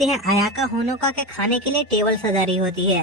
देखते हैं अयाका होनोका के खाने के लिए टेबल सजा रही होती है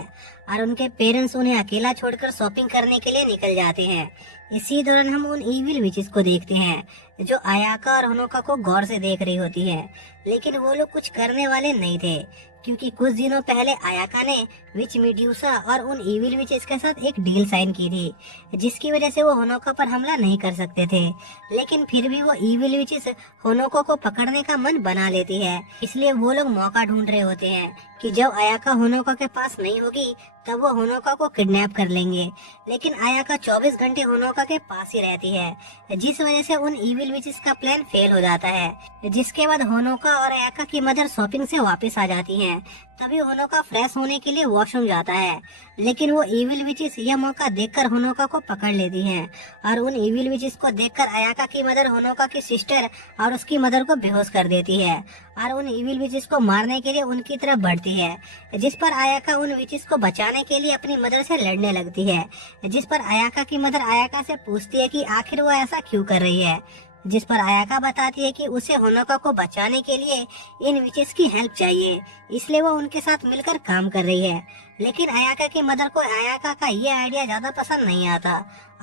और उनके पेरेंट्स उन्हें अकेला छोड़कर शॉपिंग करने के लिए निकल जाते हैं। इसी दौरान हम उन इविल विचेस को देखते हैं जो अयाका और होनोका को गौर से देख रही होती है, लेकिन वो लोग कुछ करने वाले नहीं थे क्योंकि कुछ दिनों पहले अयाका ने विच मीड्यूसा और उन इविल विचेस के साथ एक डील साइन की थी जिसकी वजह से वो होनोका पर हमला नहीं कर सकते थे। लेकिन फिर भी वो इविल विचेस होनोका को पकड़ने का मन बना लेती है, इसलिए वो लोग मौका ढूंढ रहे होते हैं कि जब अयाका होनोका के पास नहीं होगी तब वो होनोका को किडनैप कर लेंगे। लेकिन अयाका 24 घंटे होनोका के पास ही रहती है, जिस वजह से उन इविल विचेस का प्लान फेल हो जाता है। जिसके बाद होनोका और अयाका की मदर शॉपिंग से वापस आ जाती हैं। तभी होनोका फ्रेश होने के लिए वॉशरूम जाता है, लेकिन वो इविल विचेस यह मौका देखकर होनोका को पकड़ लेती हैं और उन इविल विचेस को देखकर अयाका की मदर होनोका की सिस्टर और उसकी मदर को बेहोश कर देती है और उन इविल विचेस को मारने के लिए उनकी तरफ बढ़ती है। जिस पर अयाका उन विचेस को बचाने के लिए अपनी मदर से लड़ने लगती है, जिस पर अयाका की मदर अयाका से पूछती है कि आखिर वो ऐसा क्यों कर रही है, जिस पर अयाका बताती है कि उसे होनोका को बचाने के लिए इन विचेस की हेल्प चाहिए, इसलिए वो उनके साथ मिलकर काम कर रही है। लेकिन अयाका की मदर को अयाका का ये आइडिया ज्यादा पसंद नहीं आता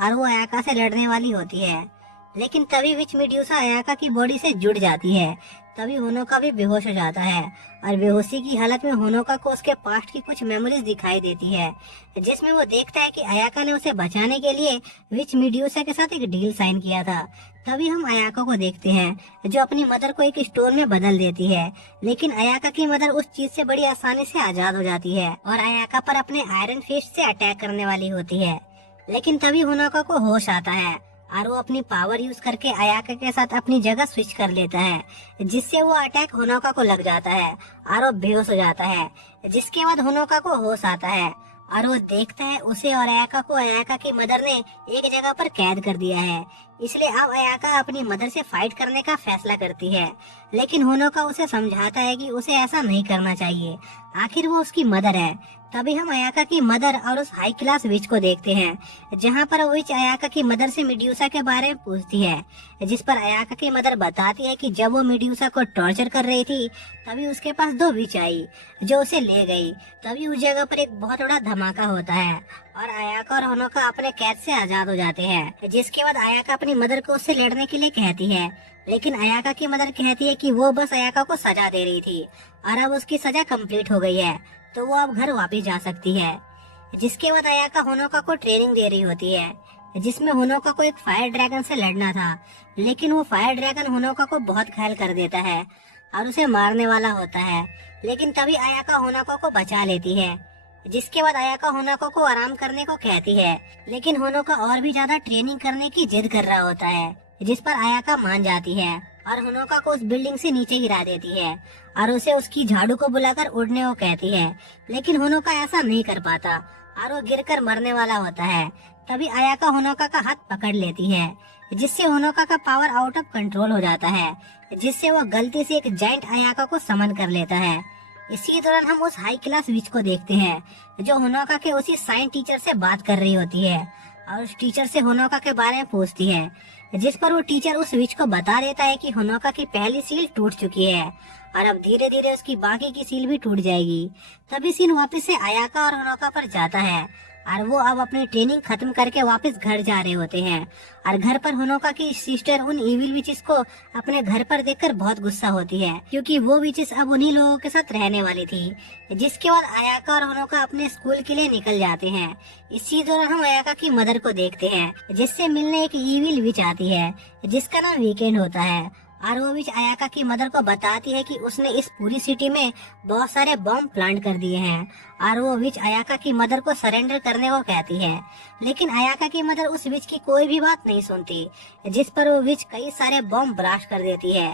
और वो अयाका से लड़ने वाली होती है। लेकिन तभी विच मीड्यूसा अयाका की बॉडी से जुड़ जाती है। तभी होनोका भी बेहोश हो जाता है और बेहोशी की हालत में होनोका को उसके पास्ट की कुछ मेमोरीज दिखाई देती है, जिसमें वो देखता है कि अयाका ने उसे बचाने के लिए विच मीड्यूसा के साथ एक डील साइन किया था। तभी हम अयाका को देखते हैं जो अपनी मदर को एक स्टोन में बदल देती है, लेकिन अयाका की मदर उस चीज से बड़ी आसानी से आजाद हो जाती है और अयाका पर अपने आयरन फिस्ट से अटैक करने वाली होती है। लेकिन तभी होनोका को होश आता है और वो अपनी पावर यूज करके अयाका के साथ अपनी जगह स्विच कर लेता है, जिससे वो अटैक होनोका को लग जाता है और वो बेहोश हो जाता है। जिसके बाद होनोका को होश आता है और वो देखता है उसे और अयाका को अयाका की मदर ने एक जगह पर कैद कर दिया है, इसलिए अब अयाका अपनी मदर से फाइट करने का फैसला करती है। लेकिन होनोका उसे समझाता है कि उसे ऐसा नहीं करना चाहिए, आखिर वो उसकी मदर है। तभी हम अयाका की मदर और उस हाई क्लास विच को देखते हैं जहाँ पर विच अयाका की मदर से मीड्यूसा के बारे में पूछती है, जिस पर अयाका की मदर बताती है कि जब वो मीड्यूसा को टॉर्चर कर रही थी तभी उसके पास दो विच आई जो उसे ले गई। तभी उस जगह पर एक बहुत बड़ा धमाका होता है और अयाका और होनोका अपने कैद से आजाद हो जाते हैं। जिसके बाद अयाका अपनी मदर को उससे लड़ने के लिए कहती है, लेकिन अयाका की मदर कहती है कि वो बस अयाका को सजा दे रही थी और अब उसकी सजा कंप्लीट हो गई है तो वो अब घर वापस जा सकती है। जिसके बाद अयाका होनोका को ट्रेनिंग दे रही होती है, जिसमें होनोका को एक फायर ड्रैगन से लड़ना था, लेकिन वो फायर ड्रैगन होनोका को बहुत घायल कर देता है और उसे मारने वाला होता है। लेकिन तभी अयाका होनोका को बचा लेती है। जिसके बाद अयाका होनोका को आराम करने को कहती है, लेकिन होनोका और भी ज्यादा ट्रेनिंग करने की जिद कर रहा होता है, जिस पर अयाका मान जाती है और होनोका को उस बिल्डिंग से नीचे गिरा देती है और उसे उसकी झाड़ू को बुलाकर उड़ने को कहती है। लेकिन होनोका ऐसा नहीं कर पाता और वो गिरकर मरने वाला होता है। तभी अयाका होनोका का हाथ पकड़ लेती है, जिससे होनोका का पावर आउट ऑफ कंट्रोल हो जाता है, जिससे वो गलती से एक जायंट अयाका को समन कर लेता है। इसी दौरान हम उस हाई क्लास विच को देखते हैं जो होनोका के उसी साइंस टीचर से बात कर रही होती है और उस टीचर से होनोका के बारे में पूछती है, जिस पर वो टीचर उस विच को बता देता है कि होनोका की पहली सील टूट चुकी है और अब धीरे धीरे उसकी बाकी की सील भी टूट जाएगी। तभी सीन वापस से अयाका और होनोका पर जाता है और वो अब अपनी ट्रेनिंग खत्म करके वापस घर जा रहे होते हैं और घर पर होनोका की सिस्टर उन इविल विचेस को अपने घर पर देखकर बहुत गुस्सा होती है क्योंकि वो विचेस अब उन्हीं लोगों के साथ रहने वाली थी। जिसके बाद अयाका और होनोका अपने स्कूल के लिए निकल जाते हैं। इसी दौरान हम अयाका की मदर को देखते हैं, जिससे मिलने एक इविल विच आती है जिसका नाम वीकेंड होता है और वो विच अयाका की मदर को बताती है कि उसने इस पूरी सिटी में बहुत सारे बम प्लांट कर दिए हैं और वो विच अयाका की मदर को सरेंडर करने को कहती है। लेकिन अयाका की मदर उस विच की कोई भी बात नहीं सुनती, जिस पर वो विच कई सारे बम ब्लास्ट कर देती है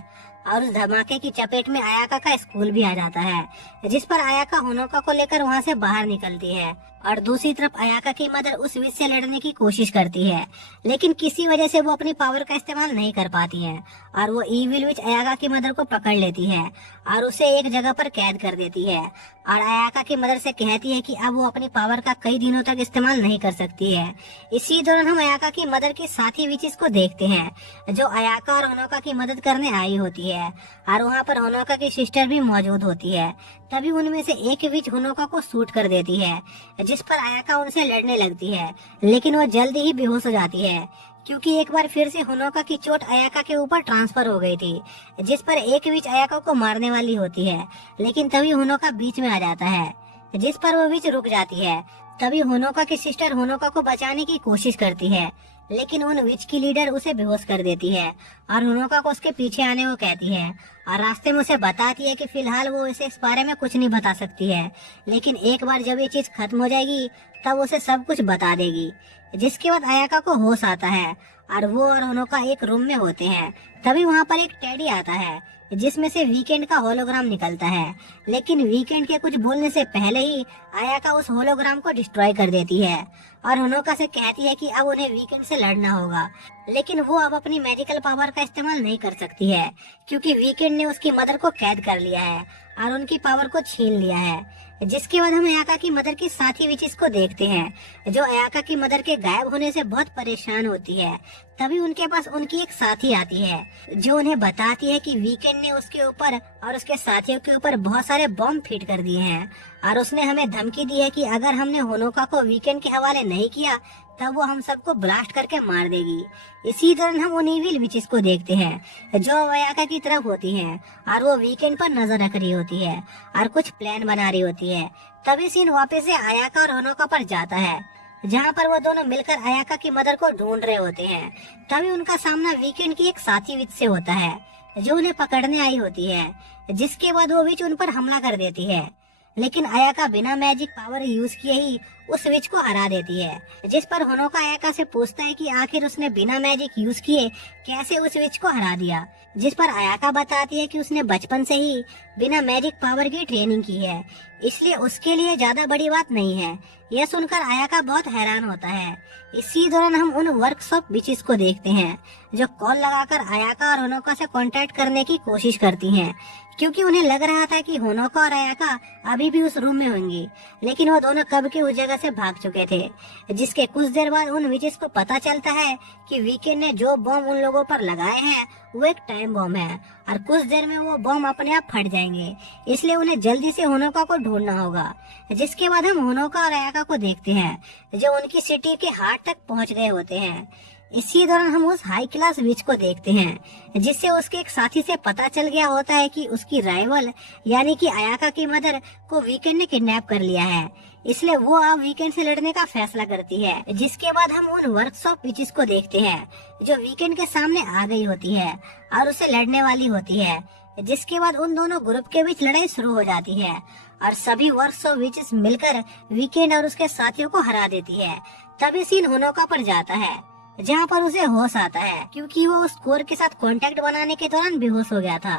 और उस धमाके की चपेट में अयाका का स्कूल भी आ जाता है, जिस पर अयाका होनोका को लेकर वहाँ से बाहर निकलती है और दूसरी तरफ अयाका की मदर उस विच से लड़ने की कोशिश करती है, लेकिन किसी वजह से वो अपनी पावर का इस्तेमाल नहीं कर पाती है और वो ईविल विच अयाका की मदर को पकड़ लेती है और उसे एक जगह पर कैद कर देती है और अयाका की मदर से कहती है कि अब वो अपनी पावर का कई दिनों तक इस्तेमाल नहीं कर सकती है। इसी दौरान हम अयाका की मदर के साथी विचिस को देखते हैं जो अयाका और होनोका की मदद करने आई होती है और वहाँ पर होनोका की सिस्टर भी मौजूद होती है। तभी उनमें से एक विच होनोका को शूट कर देती है, जिस पर अयाका उनसे लड़ने लगती है, लेकिन वो जल्दी ही बेहोश हो जाती है क्योंकि एक बार फिर से होनोका की चोट अयाका के ऊपर ट्रांसफर हो गई थी, जिस पर एक विच अयाका को मारने वाली होती है। लेकिन तभी होनोका बीच में आ जाता है, जिस पर वो विच रुक जाती है। तभी होनोका की सिस्टर होनोका को बचाने की कोशिश करती है, लेकिन उन विच की लीडर उसे बेहोश कर देती है और होनोका को उसके पीछे आने को कहती है और रास्ते में उसे बताती है कि फिलहाल वो इसे इस बारे में कुछ नहीं बता सकती है, लेकिन एक बार जब ये चीज खत्म हो जाएगी तब उसे सब कुछ बता देगी। जिसके बाद अयाका को होश आता है और वो और होनोका एक रूम में होते हैं। तभी वहाँ पर एक टेडी आता है जिसमें से वीकेंड का होलोग्राम निकलता है, लेकिन वीकेंड के कुछ बोलने से पहले ही अयाका उस होलोग्राम को डिस्ट्रॉय कर देती है और होनोका से कहती है कि अब उन्हें वीकेंड से लड़ना होगा, लेकिन वो अब अपनी मैजिकल पावर का इस्तेमाल नहीं कर सकती है क्योंकि वीकेंड ने उसकी मदर को कैद कर लिया है और उनकी पावर को छीन लिया है। जिसके बाद हम अयाका की मदर की साथी विचिस को देखते हैं जो अयाका की मदर के गायब होने से बहुत परेशान होती है। तभी उनके पास उनकी एक साथी आती है जो उन्हें बताती है कि वीकेंड ने उसके ऊपर और उसके साथियों के ऊपर बहुत सारे बॉम्ब फिट कर दिए हैं और उसने हमें धमकी दी है कि अगर हमने होनोका को वीकेंड के हवाले नहीं किया तब वो हम सबको ब्लास्ट करके मार देगी। इसी दौरान हम उन इविल विचिस को देखते हैं जो अयाका की तरफ होती हैं और वो वीकेंड पर नजर रख रही होती है और कुछ प्लान बना रही होती है। तभी सीन वापस से अयाका और होनोका पर जाता है जहाँ पर वो दोनों मिलकर अयाका की मदर को ढूंढ रहे होते हैं। तभी उनका सामना वीकेंड की एक साथी विच से होता है जो उन्हें पकड़ने आई होती है, जिसके बाद वो विच उन पर हमला कर देती है, लेकिन अयाका बिना मैजिक पावर यूज किए ही उस विच को हरा देती है। जिस पर होनोका अयाका से पूछता है कि आखिर उसने बिना मैजिक यूज किए कैसे उस विच को हरा दिया, जिस पर अयाका बताती है कि उसने बचपन से ही बिना मैजिक पावर की ट्रेनिंग की है, इसलिए उसके लिए ज्यादा बड़ी बात नहीं है। यह सुनकर अयाका बहुत हैरान होता है। इसी दौरान हम उन वर्कशॉप विचिस को देखते हैं जो कॉल लगाकर अयाका और होनोका से कांटेक्ट करने की कोशिश करती हैं क्योंकि उन्हें लग रहा था कि होनोका और अयाका अभी भी उस रूम में होंगी, लेकिन वो दोनों कब के उस जगह से भाग चुके थे। जिसके कुछ देर बाद उन विचिस को पता चलता है कि वीकेंड ने जो बॉम्ब उन लोगों पर लगाए हैं वो एक टाइम बॉम्ब है और कुछ देर में वो बॉम्ब अपने आप फट जाएंगे, इसलिए उन्हें जल्दी से होनोका को ढूंढना होगा। जिसके बाद हम होनोका और अयाका को देखते हैं जो उनकी सिटी के हार्ट तक पहुंच गए होते हैं। इसी दौरान हम उस हाई क्लास विच को देखते हैं जिससे उसके एक साथी से पता चल गया होता है कि उसकी राइवल यानी कि अयाका की मदर को वीकेंड ने किडनैप कर लिया है, इसलिए वो अब वीकेंड से लड़ने का फैसला करती है। जिसके बाद हम उन वर्कशॉप विचिस को देखते हैं जो वीकेंड के सामने आ गई होती है और उसे लड़ने वाली होती है। जिसके बाद उन दोनों ग्रुप के बीच लड़ाई शुरू हो जाती है और सभी वर्कशॉप विचिस मिलकर वीकेंड और उसके साथियों को हरा देती है। तभी सीन होनोका पर जाता है जहाँ पर उसे होश आता है क्योंकि वो उस कोर के साथ कांटेक्ट बनाने के दौरान बेहोश हो गया था।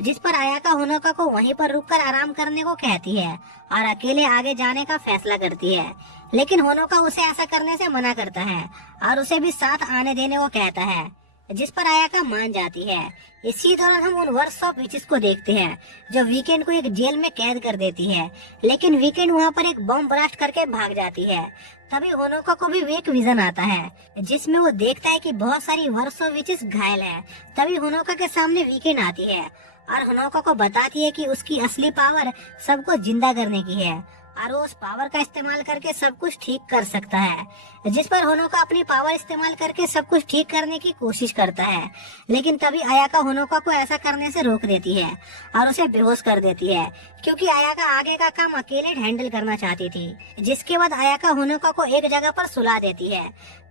जिस पर अयाका होनोका को वहीं पर रुककर आराम करने को कहती है और अकेले आगे जाने का फैसला करती है, लेकिन होनोका उसे ऐसा करने से मना करता है और उसे भी साथ आने देने को कहता है, जिस पर अयाका मान जाती है। इसी दौरान हम उन वर्कशॉप विचिस को देखते हैं जो वीकेंड को एक जेल में कैद कर देती है, लेकिन वीकेंड वहाँ पर एक बम ब्लास्ट करके भाग जाती है। तभी होनोका को भी एक विजन आता है जिसमें वो देखता है कि बहुत सारी वर्कशॉप विचिस घायल हैं। तभी होनोका के सामने वीकेंड आती है और होनोका को बताती है कि उसकी असली पावर सबको जिंदा करने की है और वो उस पावर का इस्तेमाल करके सब कुछ ठीक कर सकता है। जिस पर होनोका अपनी पावर इस्तेमाल करके सब कुछ ठीक करने की कोशिश करता है, लेकिन तभी अयाका होनोका को ऐसा करने से रोक देती है और उसे बेहोश कर देती है क्योंकि अयाका आगे का काम अकेले हैंडल करना चाहती थी। जिसके बाद अयाका होनोका को एक जगह पर सुला देती है।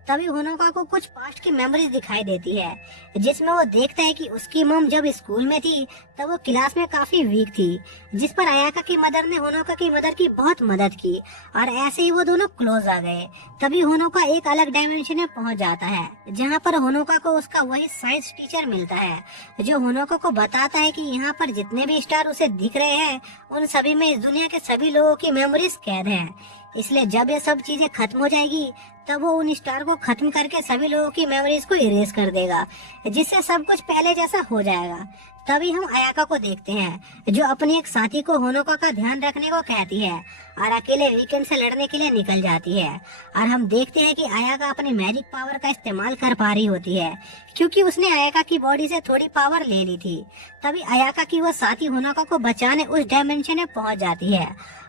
तभी होनोका को कुछ पास्ट की मेमोरीज दिखाई देती है जिसमें वो देखता है कि उसकी मॉम जब स्कूल में थी तब वो क्लास में काफी वीक थी, जिस पर अयाका की मदर ने होनोका की मदर की बहुत मदद की और ऐसे ही वो दोनों क्लोज आ गए। तभी होनोका एक अलग डायमेंशन में पहुंच जाता है जहाँ पर होनोका को उसका वही साइंस टीचर मिलता है जो होनोका को बताता है कि यहाँ पर जितने भी स्टार उसे दिख रहे हैं उन सभी में इस दुनिया के सभी लोगों की मेमोरीज कैद हैं। इसलिए जब ये सब चीजें खत्म हो जाएगी तब वो उन स्टार को खत्म करके सभी लोगों की मेमोरीज को इरेज कर देगा, जिससे सब कुछ पहले जैसा हो जाएगा। तभी हम अयाका को देखते हैं जो अपनी एक साथी को होनोका का ध्यान रखने को कहती है और अकेले वीकेंड से लड़ने के लिए निकल जाती है। और हम देखते हैं कि अयाका अपनी मैजिक पावर का इस्तेमाल कर पा रही होती है क्योंकि उसने अयाका की बॉडी से थोड़ी पावर ले ली थी। तभी अयाका की वो साथी होनोका को बचाने उस डायमेंशन में पहुंच जाती है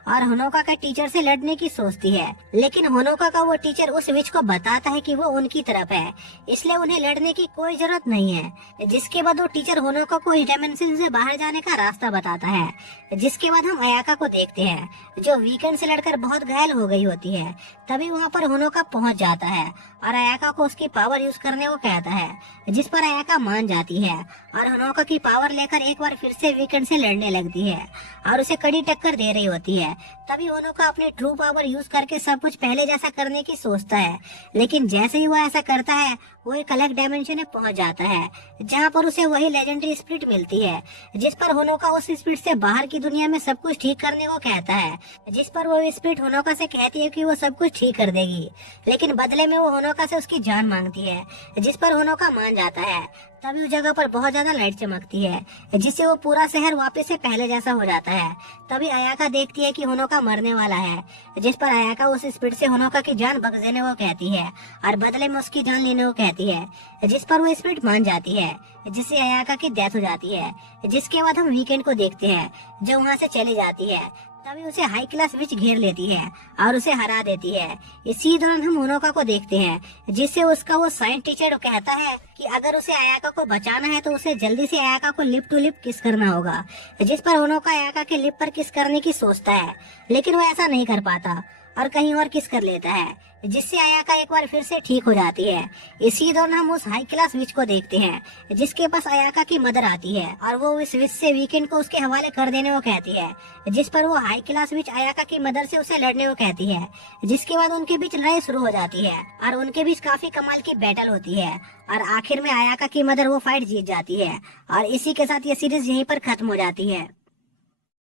और होनोका के टीचर से लड़ने की सोचती है, लेकिन होनोका का वो टीचर उस विच को बताता है कि वो उनकी तरफ है, इसलिए उन्हें लड़ने की कोई जरूरत नहीं है। जिसके बाद वो टीचर होनोका को इस डायमेंशन से बाहर जाने का रास्ता बताता है। जिसके बाद हम अयाका को देखते हैं जो वीकेंड से लड़कर बहुत घायल हो गई होती है। तभी वहाँ पर होनोका पहुँच जाता है और अयाका को उसकी पावर यूज करने को कहता है, जिस पर अयाका मान जाती है और होनोका की पावर लेकर एक बार फिर से वीकेंड से लड़ने लगती है और उसे कड़ी टक्कर दे रही होती है। तभी होनोका अपनी ट्रू पावर यूज करके सब कुछ पहले जैसा करने की सोचता है, लेकिन जैसे ही वो ऐसा करता है वो एक अलग डायमेंशन में पहुंच जाता है जहां पर उसे वही लेजेंडरी स्पिरिट मिलती है, जिस पर होनोका उस स्पिरिट से बाहर की दुनिया में सब कुछ ठीक करने को कहता है। जिस पर वो स्पिरिट होनोका से कहती है कि वो सब कुछ ठीक कर देगी, लेकिन बदले में वो होनोका से उसकी जान मांगती है, जिस पर होनोका मान जाता है। तभी उस जगह पर बहुत ज्यादा लाइट चमकती है, जिससे वो पूरा शहर वापस से पहले जैसा हो जाता है। तभी अयाका देखती है कि होनोका मरने वाला है, जिस पर अयाका उस स्पीड से होनोका की जान बख्श देने को कहती है और बदले में उसकी जान लेने को कहती है, जिस पर वो स्पीड मान जाती है, जिससे अयाका की डेथ हो जाती है। जिसके बाद हम वीकेंड को देखते हैं जो वहाँ से चली जाती है। तभी उसे हाई क्लास विच घेर लेती है और उसे हरा देती है। इसी दौरान हम होनोका को देखते हैं जिससे उसका वो साइंस टीचर कहता है कि अगर उसे अयाका को बचाना है तो उसे जल्दी से अयाका को लिप टू लिप किस करना होगा, जिस पर होनोका अयाका के लिप पर किस करने की सोचता है, लेकिन वो ऐसा नहीं कर पाता और कहीं और किस कर लेता है, जिससे अयाका एक बार फिर से ठीक हो जाती है। इसी दौरान हम उस हाई क्लास विच को देखते हैं जिसके पास अयाका की मदर आती है और वो इस विच से वीकेंड को उसके हवाले कर देने को कहती है, जिस पर वो हाई क्लास विच अयाका की मदर से उसे लड़ने को कहती है। जिसके बाद उनके बीच लड़ाई शुरू हो जाती है और उनके बीच काफी कमाल की बैटल होती है और आखिर में अयाका की मदर वो फाइट जीत जाती है और इसी के साथ ये सीरीज यहीं पर खत्म हो जाती है।